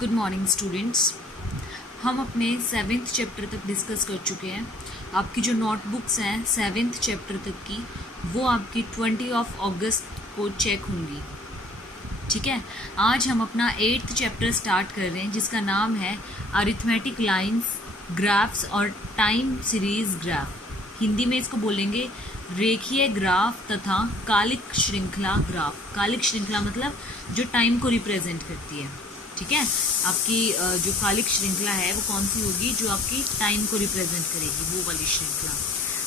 Good morning students. हम अपने 7th chapter तक डिस्कस कर चुके हैं। आपकी जो नोटबुक्स हैं 7th चैप्टर तक की, वो आपकी 20 अगस्त को चेक होंगी। ठीक है, आज हम अपना 8th चैप्टर स्टार्ट कर रहे हैं, जिसका नाम है अरिथमेटिक लाइंस, ग्राफ्स और टाइम सीरीज ग्राफ। हिंदी में इसको बोलेंगे रेखीय ग्राफ तथा कालिक श्रृंखला ग्राफ। कालिक श्रृंखला मतलब जो टाइम को रिप्रेजेंट करती है। ठीक है, आपकी जो कालिक श्रृंखला है वो कौन सी होगी? जो आपकी टाइम को रिप्रेजेंट करेगी, वो वाली श्रृंखला।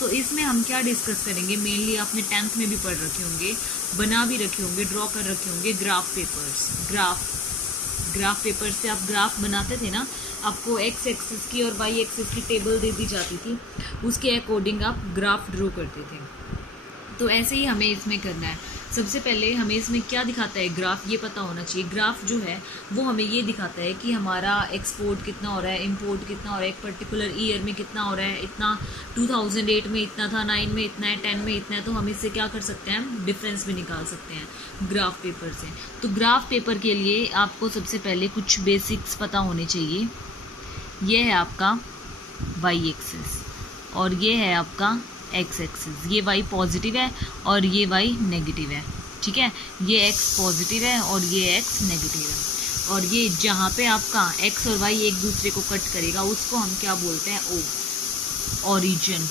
तो इसमें हम क्या डिस्कस करेंगे? मेनली आपने 10th में भी पढ़ रखे होंगे, बना भी रखे होंगे, ड्रॉ कर रखे होंगे ग्राफ पेपर्स। ग्राफ पेपर से आप ग्राफ बनाते थे ना, आपको एक्स एक्सिस की और वाई एक्सिस की टेबल दे दी जाती थी, उसके अकॉर्डिंग आप ग्राफ ड्रॉ करते थे। तो ऐसे ही हमें इसमें करना है। सबसे पहले हमें इसमें क्या दिखाता है ग्राफ, ये पता होना चाहिए। ग्राफ जो है वो हमें ये दिखाता है कि हमारा एक्सपोर्ट कितना हो रहा है, इंपोर्ट कितना हो रहा है, एक पर्टिकुलर ईयर में कितना हो रहा है। इतना 2008 में इतना था, 9 में इतना है, 10 में इतना है। तो हम इससे क्या कर सकते हैं? डिफरेंस भी निकाल सकते हैं ग्राफ पेपर से। तो ग्राफ पेपर के लिए आपको सबसे पहले कुछ बेसिक्स पता होने चाहिए। ये है आपका वाई एक्सिस और ये है आपका एक्स एक्सिस। ये वाई पॉजिटिव है और ये वाई नेगेटिव है। ठीक है, ये एक्स पॉजिटिव है और ये एक्स नेगेटिव है। और ये जहाँ पे आपका एक्स और वाई एक दूसरे को कट करेगा, उसको हम क्या बोलते हैं? ओ, ओरिजिन।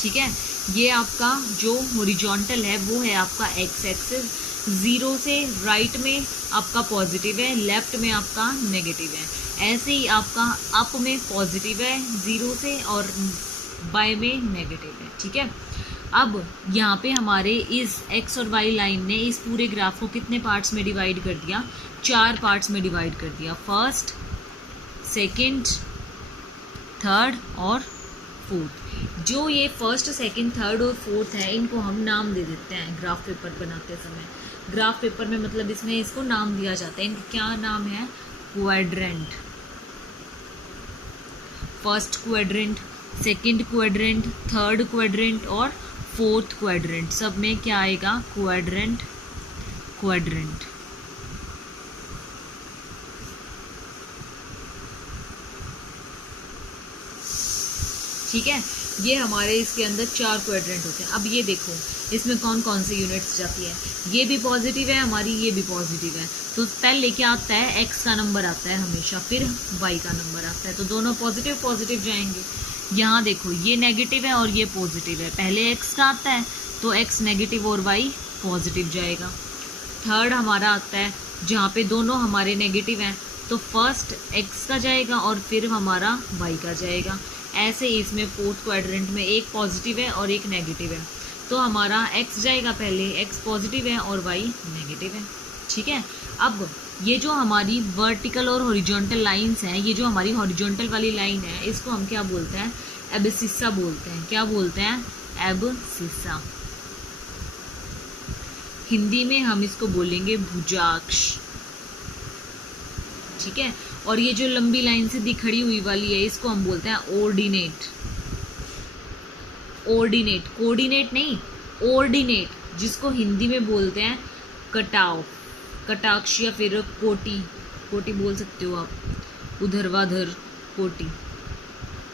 ठीक है, ये आपका जो हॉरिजॉन्टल है वो है आपका एक्स एक्सिस। 0 से राइट में आपका पॉजिटिव है, लेफ्ट में आपका नेगेटिव है। ऐसे ही आपका अप में पॉजिटिव है 0 से और बाय में नेगेटिव है। ठीक है, अब यहाँ पे हमारे इस एक्स और वाई लाइन ने इस पूरे ग्राफ को कितने पार्ट्स में डिवाइड कर दिया? 4 पार्ट्स में डिवाइड कर दिया। फर्स्ट, सेकंड, थर्ड और फोर्थ। जो ये फर्स्ट, सेकंड, थर्ड और फोर्थ है, इनको हम नाम दे देते हैं ग्राफ पेपर बनाते समय। ग्राफ पेपर में मतलब इसमें इसको नाम दिया जाता है। इनका क्या नाम है? Quadrant. First quadrant, second quadrant, third quadrant और फोर्थ क्वाड्रेंट, सब में क्या आएगा? क्वाड्रेंट। ठीक है, ये हमारे इसके अंदर 4 क्वाड्रेंट होते हैं। अब ये देखो इसमें कौन कौन से यूनिट्स जाती है। ये भी पॉजिटिव है हमारी, ये भी पॉजिटिव है। तो पहले क्या आता है? एक्स का नंबर आता है हमेशा, फिर वाई का नंबर आता है। तो दोनों पॉजिटिव पॉजिटिव जाएंगे। यहाँ देखो ये नेगेटिव है और ये पॉजिटिव है। पहले एक्स का आता है तो एक्स नेगेटिव और वाई पॉजिटिव जाएगा। थर्ड हमारा आता है जहाँ पे दोनों हमारे नेगेटिव हैं, तो फर्स्ट एक्स का जाएगा और फिर हमारा वाई का जाएगा। ऐसे ही इसमें फोर्थ क्वाड्रेंट में एक पॉजिटिव है और एक नेगेटिव है, तो हमारा एक्स जाएगा पहले, एक्स पॉजिटिव है और वाई नेगेटिव है। ठीक है, अब ये जो हमारी वर्टिकल और हॉरिजॉन्टल लाइंस हैं, ये जो हमारी हॉरिजॉन्टल वाली लाइन है, इसको हम क्या बोलते हैं? एब्सिसा बोलते हैं। क्या बोलते हैं? एब्सिसा। हिंदी में हम इसको बोलेंगे भुजाक्ष। ठीक है, और ये जो लंबी लाइन से खड़ी हुई वाली है, इसको हम बोलते हैं ऑर्डिनेट। ऑर्डिनेट, कोऑर्डिनेट नहीं, ऑर्डिनेट, जिसको हिंदी में बोलते हैं कटाव, कटाक्ष या फिर कोटि। कोटि बोल सकते हो आप, ऊर्ध्वाधर कोटि,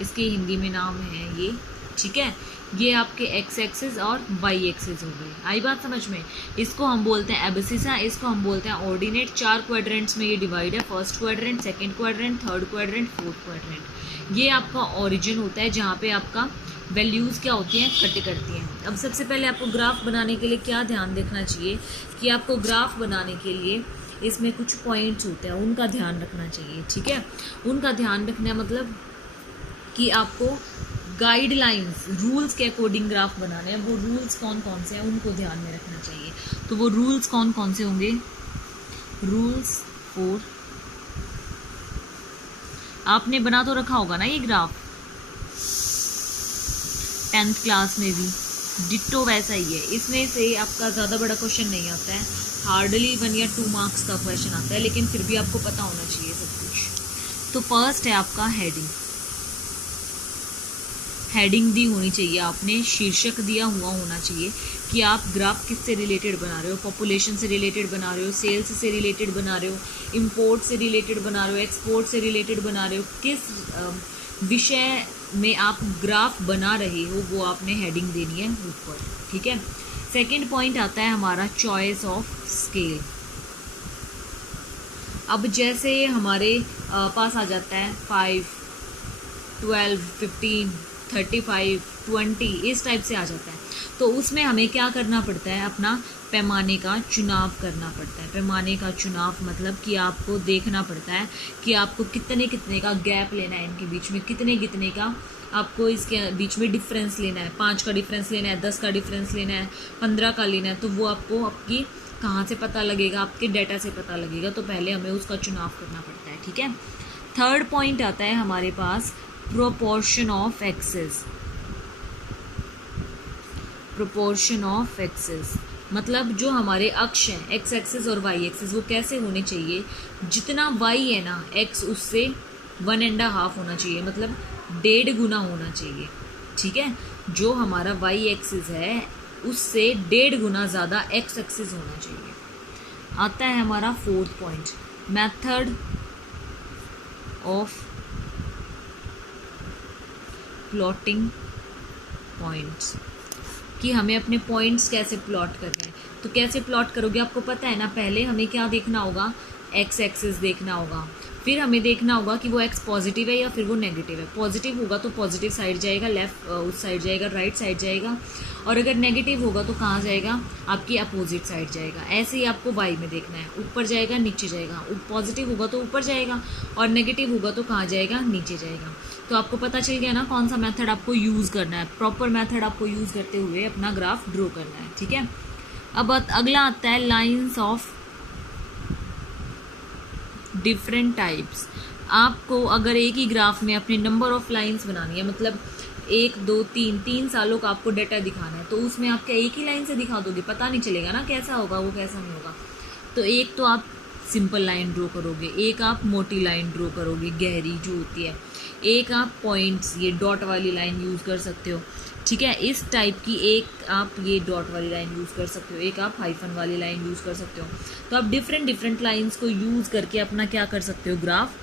इसके हिंदी में नाम है ये। ठीक है, ये आपके एक्स एक्सिस और वाई एक्सिस हो गए। आई बात समझ में? इसको हम बोलते हैं एब्सिसा, इसको हम बोलते हैं ऑर्डिनेट। 4 क्वाड्रेंट्स में ये डिवाइड है। First quadrant, second quadrant, third quadrant, fourth quadrant. ये आपका ओरिजिन होता है, जहाँ पे आपका वैल्यूज़ क्या होती हैं? कट करती हैं। अब सबसे पहले आपको ग्राफ बनाने के लिए क्या ध्यान रखना चाहिए कि आपको ग्राफ बनाने के लिए इसमें कुछ पॉइंट्स होते हैं, उनका ध्यान रखना चाहिए। ठीक है, उनका ध्यान रखना मतलब कि आपको गाइडलाइंस, रूल्स के अकॉर्डिंग ग्राफ बनाने हैं। वो रूल्स कौन कौन से हैं उनको ध्यान में रखना चाहिए। तो वो रूल्स कौन कौन से होंगे? रूल्स फॉर, आपने बना तो रखा होगा ना ये ग्राफ 10th क्लास में भी, डिट्टो वैसा ही है। इसमें से आपका ज़्यादा बड़ा क्वेश्चन नहीं आता है, हार्डली 1 या 2 मार्क्स का क्वेश्चन आता है, लेकिन फिर भी आपको पता होना चाहिए सब कुछ। तो फर्स्ट है आपका हेडिंग। हेडिंग दी होनी चाहिए, आपने शीर्षक दिया हुआ होना चाहिए कि आप ग्राफ किससे रिलेटेड बना रहे हो, पॉपुलेशन से रिलेटेड बना रहे हो, सेल्स से रिलेटेड बना रहे हो, इंपोर्ट से रिलेटेड बना रहे हो, एक्सपोर्ट से रिलेटेड बना रहे हो, किस विषय में आप ग्राफ बना रहे हो वो आपने हेडिंग देनी है ऊपर। ठीक है। सेकंड पॉइंट आता है हमारा चॉइस ऑफ स्केल। अब जैसे हमारे पास आ जाता है 5, 12, 15, 35, 20 इस टाइप से आ जाता है, तो उसमें हमें क्या करना पड़ता है, अपना पैमाने का चुनाव करना पड़ता है। पैमाने का चुनाव मतलब कि आपको देखना पड़ता है कि आपको कितने कितने का गैप लेना है, इनके बीच में कितने कितने का आपको इसके बीच में डिफरेंस लेना है। 5 का डिफरेंस लेना है, 10 का डिफरेंस लेना है, 15 का लेना है, तो वो आपको आपकी कहाँ से पता लगेगा, आपके डाटा से पता लगेगा। तो पहले हमें उसका चुनाव करना पड़ता है। ठीक है। थर्ड पॉइंट आता है हमारे पास proportion of axes. Proportion of axes मतलब जो हमारे अक्ष हैं, एक्स एक्सेस और वाई एक्सेस, वो कैसे होने चाहिए, जितना वाई है ना एक्स उससे 1.5 होना चाहिए, मतलब 1.5 गुना होना चाहिए। ठीक है। जो हमारा वाई एक्सिस है उससे 1.5 गुना ज़्यादा एक्स एक्सिस होना चाहिए। आता है हमारा fourth point, method of plotting points, कि हमें अपने पॉइंट्स कैसे प्लॉट करने हैं। तो कैसे प्लॉट करोगे, आपको पता है ना, पहले हमें क्या देखना होगा, एक्स एक्सिस देखना होगा, फिर हमें देखना होगा कि वो एक्स पॉजिटिव है या फिर वो नेगेटिव है। पॉजिटिव होगा तो पॉजिटिव साइड जाएगा, लेफ्ट उस साइड जाएगा, राइट साइड जाएगा, और अगर नेगेटिव होगा तो कहाँ जाएगा, आपकी अपोजिट साइड जाएगा। ऐसे ही आपको वाई में देखना है, ऊपर जाएगा नीचे जाएगा, पॉजिटिव होगा तो ऊपर जाएगा और नेगेटिव होगा तो कहाँ जाएगा, नीचे जाएगा। तो आपको पता चल गया ना कौन सा मेथड आपको यूज़ करना है, प्रॉपर मेथड आपको यूज़ करते हुए अपना ग्राफ ड्रॉ करना है। ठीक है। अब अगला आता है लाइंस ऑफ डिफरेंट टाइप्स। आपको अगर एक ही ग्राफ में अपनी नंबर ऑफ लाइंस बनानी है, मतलब 1, 2, 3 सालों का आपको डाटा दिखाना है, तो उसमें आप क्या एक ही लाइन से दिखा दोगे, पता नहीं चलेगा ना कैसा होगा वो कैसा नहीं होगा। तो एक तो आप सिंपल लाइन ड्रॉ करोगे, एक आप मोटी लाइन ड्रॉ करोगे गहरी जो होती है, एक आप पॉइंट्स ये डॉट वाली लाइन यूज़ कर सकते हो। ठीक है। इस टाइप की एक आप ये डॉट वाली लाइन यूज़ कर सकते हो, एक आप हाइफन वाली लाइन यूज़ कर सकते हो। तो आप डिफरेंट लाइंस को यूज़ करके अपना क्या कर सकते हो, ग्राफ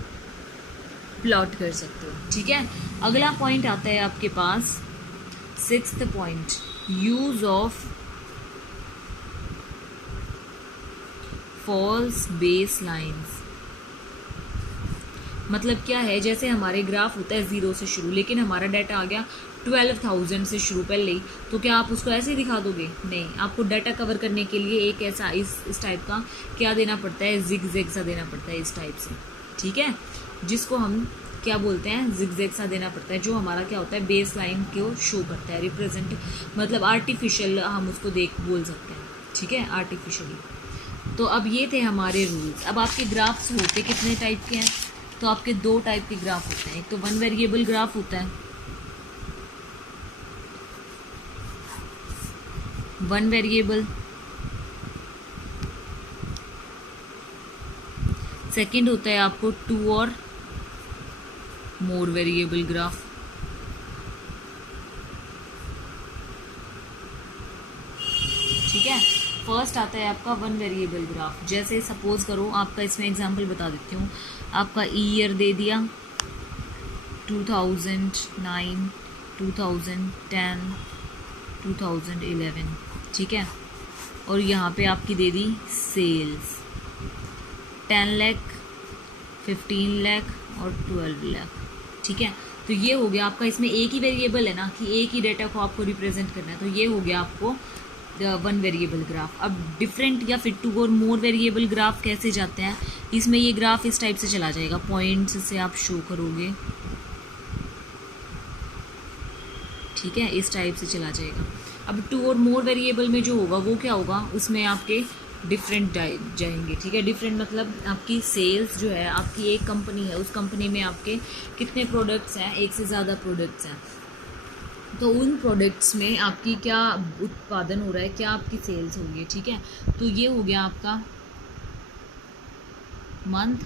प्लॉट कर सकते हो। ठीक है। अगला पॉइंट आता है आपके पास 6th point, use of false base lines. मतलब क्या है, जैसे हमारे ग्राफ होता है 0 से शुरू, लेकिन हमारा डाटा आ गया 12,000 से शुरू पहले ही, तो क्या आप उसको ऐसे ही दिखा दोगे, नहीं। आपको डाटा कवर करने के लिए एक ऐसा इस टाइप का क्या देना पड़ता है, जिग सा देना पड़ता है इस टाइप से। ठीक है। जिसको हम क्या बोलते हैं, जिग सा देना पड़ता है, जो हमारा क्या होता है, बेस लाइन को शो करता है, रिप्रेजेंट मतलब आर्टिफिशियल हम उसको बोल सकते हैं। ठीक है। आर्टिफिशियली। तो अब ये थे हमारे रूल्स। अब आपके ग्राफ्स होते कितने टाइप के हैं, तो आपके 2 टाइप के ग्राफ होते हैं। एक तो 1 वेरिएबल ग्राफ होता है, 1 वेरिएबल। सेकंड होता है आपको 2 और मोर वेरिएबल ग्राफ। ठीक है। फर्स्ट आता है आपका 1 वेरिएबल ग्राफ। जैसे सपोज करो, आपका इसमें एग्जांपल बता देती हूँ। आपका ईयर दे दिया 2009, 2010, 2011। ठीक है। और यहाँ पे आपकी दे दी सेल्स 10 लाख, 15 लाख और 12 लाख। ठीक है। तो ये हो गया आपका, इसमें एक ही वेरिएबल है ना, कि एक ही डेटा को आपको रिप्रेजेंट करना है। तो ये हो गया आपको 1 वेरिएबल ग्राफ। अब डिफरेंट या फिर 2 और मोर वेरिएबल ग्राफ कैसे जाते हैं, इसमें ये ग्राफ इस टाइप से चला जाएगा, पॉइंट्स से आप शो करोगे। ठीक है। इस टाइप से चला जाएगा। अब 2 और मोर वेरिएबल में जो होगा वो क्या होगा, उसमें आपके डिफरेंट जाएंगे। ठीक है। डिफरेंट मतलब आपकी सेल्स जो है, आपकी एक कंपनी है, उस कंपनी में आपके कितने प्रोडक्ट्स हैं, एक से ज़्यादा प्रोडक्ट्स हैं, तो उन प्रोडक्ट्स में आपकी क्या उत्पादन हो रहा है, क्या आपकी सेल्स हो रही है। ठीक है। तो ये हो गया आपका मंथ,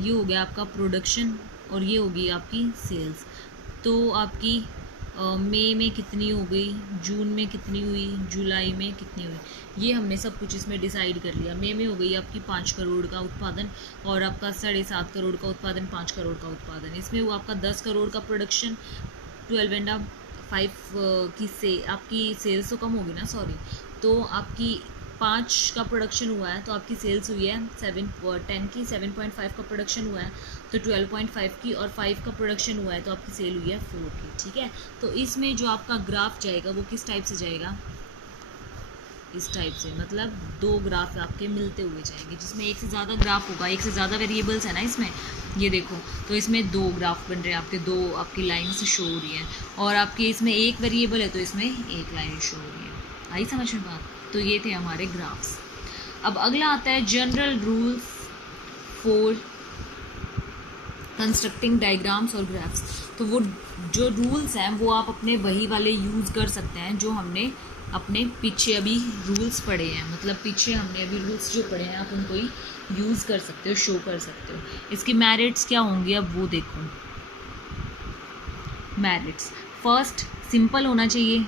ये हो गया आपका प्रोडक्शन, और ये होगी आपकी सेल्स। तो आपकी मई में कितनी हो गई, जून में कितनी हुई, जुलाई में कितनी हुई, ये हमने सब कुछ इसमें डिसाइड कर लिया। मई में हो गई आपकी 5 करोड़ का उत्पादन और आपका 7.5 करोड़ का उत्पादन, 5 करोड़ का उत्पादन। इसमें वो आपका 10 करोड़ का प्रोडक्शन, 12.5 की से आपकी सेल्स तो कम होगी ना, सॉरी, तो आपकी 5 का प्रोडक्शन हुआ है तो आपकी सेल्स हुई है 10 की, 7.5 का प्रोडक्शन हुआ है तो 12.5 की, और 5 का प्रोडक्शन हुआ है तो आपकी सेल हुई है 4 की। ठीक है, तो इसमें जो आपका ग्राफ जाएगा वो किस टाइप से जाएगा, इस टाइप से, मतलब 2 ग्राफ आपके मिलते हुए जाएंगे, जिसमें एक से ज़्यादा ग्राफ होगा, एक से ज़्यादा वेरिएबल्स है ना इसमें, ये देखो, तो इसमें 2 ग्राफ बन रहे हैं आपके, 2 आपकी लाइन्स शो हो रही हैं, और आपके इसमें एक वेरिएबल है तो इसमें एक लाइन शो हो रही है। आई समझ में बात? तो ये थे हमारे ग्राफ्स। अब अगला आता है general rules for constructing diagrams और ग्राफ्स। तो वो जो रूल्स हैं वो आप अपने वही वाले यूज़ कर सकते हैं जो हमने अपने पीछे अभी रूल्स पढ़े हैं, मतलब पीछे हमने अभी रूल्स जो पढ़े हैं आप उनको ही यूज़ कर सकते हो, शो कर सकते हो। इसकी मेरिट्स क्या होंगी अब वो देखो। मेरिट्स, फर्स्ट सिंपल होना चाहिए,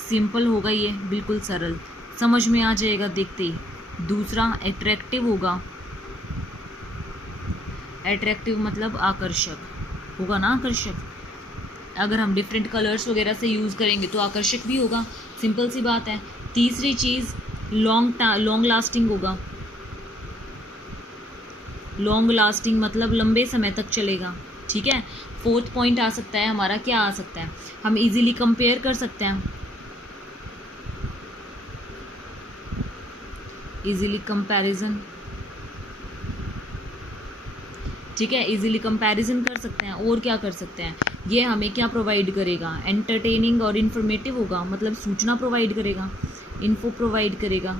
सिंपल होगा, ये बिल्कुल सरल, समझ में आ जाएगा देखते ही। दूसरा एट्रैक्टिव होगा, एट्रैक्टिव मतलब आकर्षक होगा ना, आकर्षक, अगर हम डिफरेंट कलर्स वगैरह से यूज़ करेंगे तो आकर्षक भी होगा, सिंपल सी बात है। तीसरी चीज़ लॉन्ग लास्टिंग होगा, लॉन्ग लास्टिंग मतलब लंबे समय तक चलेगा। ठीक है, फोर्थ पॉइंट आ सकता है हमारा, क्या आ सकता है, हम इजीली कंपेयर कर सकते हैं, इजीली कंपैरिजन। ठीक है, इजीली कंपैरिजन कर सकते हैं। और क्या कर सकते हैं, ये हमें क्या प्रोवाइड करेगा, एंटरटेनिंग और इन्फॉर्मेटिव होगा, मतलब सूचना प्रोवाइड करेगा, इन्फो प्रोवाइड करेगा,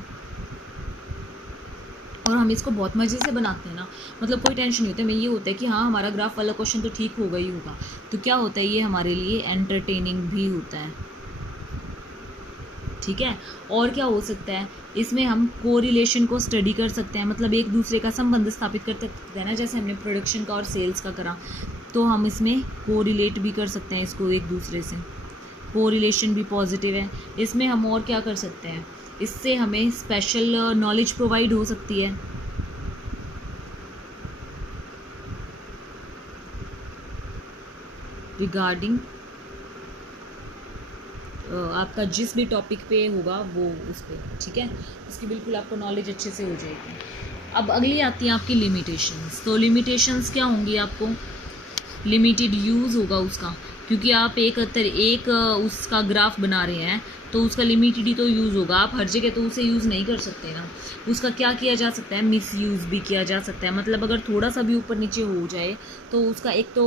और हम इसको बहुत मज़े से बनाते हैं ना, मतलब कोई टेंशन नहीं होता है। हमें ये होता है कि हाँ हमारा ग्राफ वाला क्वेश्चन तो ठीक होगा ही होगा, तो क्या होता है ये हमारे लिए एंटरटेनिंग भी होता है। ठीक है, और क्या हो सकता है, इसमें हम कोरिलेशन को स्टडी कर सकते हैं, मतलब एक दूसरे का संबंध स्थापित कर सकते हैं ना, जैसे हमने प्रोडक्शन का और सेल्स का करा, तो हम इसमें कोरिलेट भी कर सकते हैं इसको एक दूसरे से, कोरिलेशन भी पॉजिटिव है। इसमें हम और क्या कर सकते हैं, इससे हमें स्पेशल नॉलेज प्रोवाइड हो सकती है, रिगार्डिंग आपका जिस भी टॉपिक पे होगा वो उस पर। ठीक है, उसकी बिल्कुल आपको नॉलेज अच्छे से हो जाएगी। अब अगली आती है आपकी लिमिटेशंस। तो लिमिटेशंस क्या होंगी, आपको लिमिटेड यूज़ होगा उसका, क्योंकि आप एक उसका ग्राफ बना रहे हैं तो उसका लिमिटेड ही तो यूज़ होगा, आप हर जगह तो उसे यूज़ नहीं कर सकते ना। उसका क्या किया जा सकता है, मिस यूज़ भी किया जा सकता है, मतलब अगर थोड़ा सा भी ऊपर नीचे हो जाए तो उसका एक तो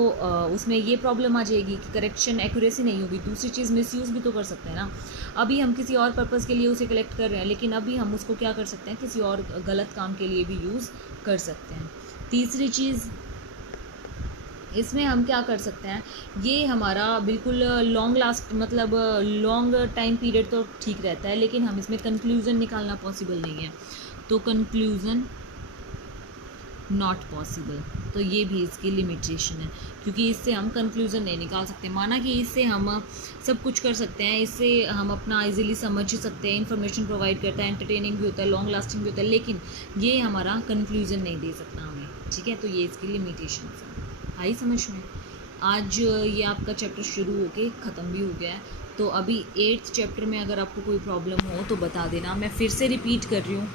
उसमें ये प्रॉब्लम आ जाएगी कि करेक्शन एक्यूरेसी नहीं होगी, दूसरी चीज़ मिस यूज़ भी तो कर सकते हैं ना। अभी हम किसी और पर्पज़ के लिए उसे कलेक्ट कर रहे हैं, लेकिन अभी हम उसको क्या कर सकते हैं, किसी और गलत काम के लिए भी यूज़ कर सकते हैं। तीसरी चीज़ इसमें हम क्या कर सकते हैं, ये हमारा बिल्कुल लॉन्ग लास्ट, मतलब लॉन्ग टाइम पीरियड तो ठीक रहता है, लेकिन हम इसमें कंक्लूज़न निकालना पॉसिबल नहीं है, तो कंक्लूज़न नॉट पॉसिबल, तो ये भी इसकी लिमिटेशन है, क्योंकि इससे हम कंक्लूज़न नहीं निकाल सकते। माना कि इससे हम सब कुछ कर सकते हैं, इससे हम अपना इजीली समझ सकते हैं, इन्फॉर्मेशन प्रोवाइड करता है, एंटरटेनिंग भी होता है, लॉन्ग लास्टिंग भी होता है, लेकिन ये हमारा कंक्लूज़न नहीं दे सकता हमें। ठीक है, तो ये इसकी लिमिटेशन है। आई समझ में? आज ये आपका चैप्टर शुरू होके ख़त्म भी हो गया है, तो अभी 8th चैप्टर में अगर आपको कोई प्रॉब्लम हो तो बता देना। मैं फिर से रिपीट कर रही हूँ,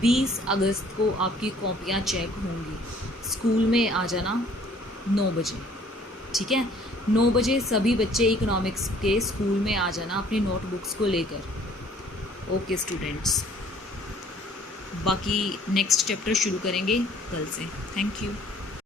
20 अगस्त को आपकी कॉपियाँ चेक होंगी, स्कूल में आ जाना 9 बजे। ठीक है, 9 बजे सभी बच्चे इकोनॉमिक्स के स्कूल में आ जाना अपनी नोटबुक्स को लेकर। ओके स्टूडेंट्स, बाकी नेक्स्ट चैप्टर शुरू करेंगे कल से। Thank you.